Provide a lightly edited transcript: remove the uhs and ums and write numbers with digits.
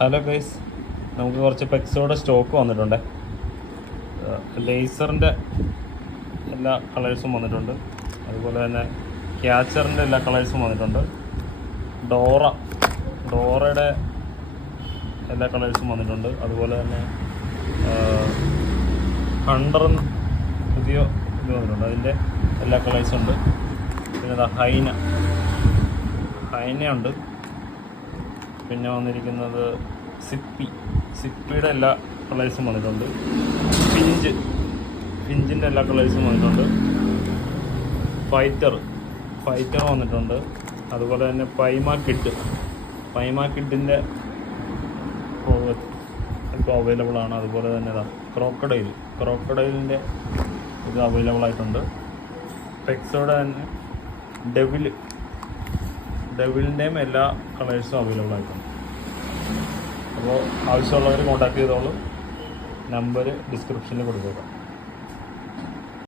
Hello guys, നമുക്ക് കുറച്ച് പെക്സോടെ stock വന്നിട്ടുണ്ട്. ലേസറിൻ്റെ എല്ലാ കളേഴ്സും വന്നിട്ടുണ്ട്. അതുപോലെ തന്നെ ക്യാച്ചറിൻ്റെ എല്ലാ കളേഴ്സും വന്നിട്ടുണ്ട്. ഡോറയുടെ എല്ലാ കളേഴ്സും വന്നിട്ടുണ്ട്. അതുപോലെ തന്നെ ഹണ്ടർ പുതിയ ഇത് വന്നിട്ടുണ്ട്, അതിൻ്റെ എല്ലാ കളേഴ്സും ഉണ്ട്. പിന്നെ ഹൈനയുണ്ട്. പിന്നെ വന്നിരിക്കുന്നത് സിപ്പിയുടെ എല്ലാ കളേഴ്സും വന്നിട്ടുണ്ട്. ഫിഞ്ചിൻ്റെ എല്ലാ കളേഴ്സും വന്നിട്ടുണ്ട്. ഫൈറ്റർ വന്നിട്ടുണ്ട്. അതുപോലെ തന്നെ പൈമ കിഡിൻ്റെ ഇപ്പോൾ അവൈലബിൾ ആണ്. അതുപോലെ തന്നെ ക്രോക്കഡൈലിൻ്റെ ഇത് അവൈലബിൾ ആയിട്ടുണ്ട്. പെക്സോടെ തന്നെ ഡെവിലിൻ്റെയും എല്ലാ കളേഴ്സും അവൈലബിൾ ആയിട്ടുണ്ട്. അപ്പോൾ ആവശ്യമുള്ളവർ കോൺടാക്ട് ചെയ്തോളൂ. നമ്പർ ഡിസ്ക്രിപ്ഷനിൽ കൊടുത്തേക്കാം.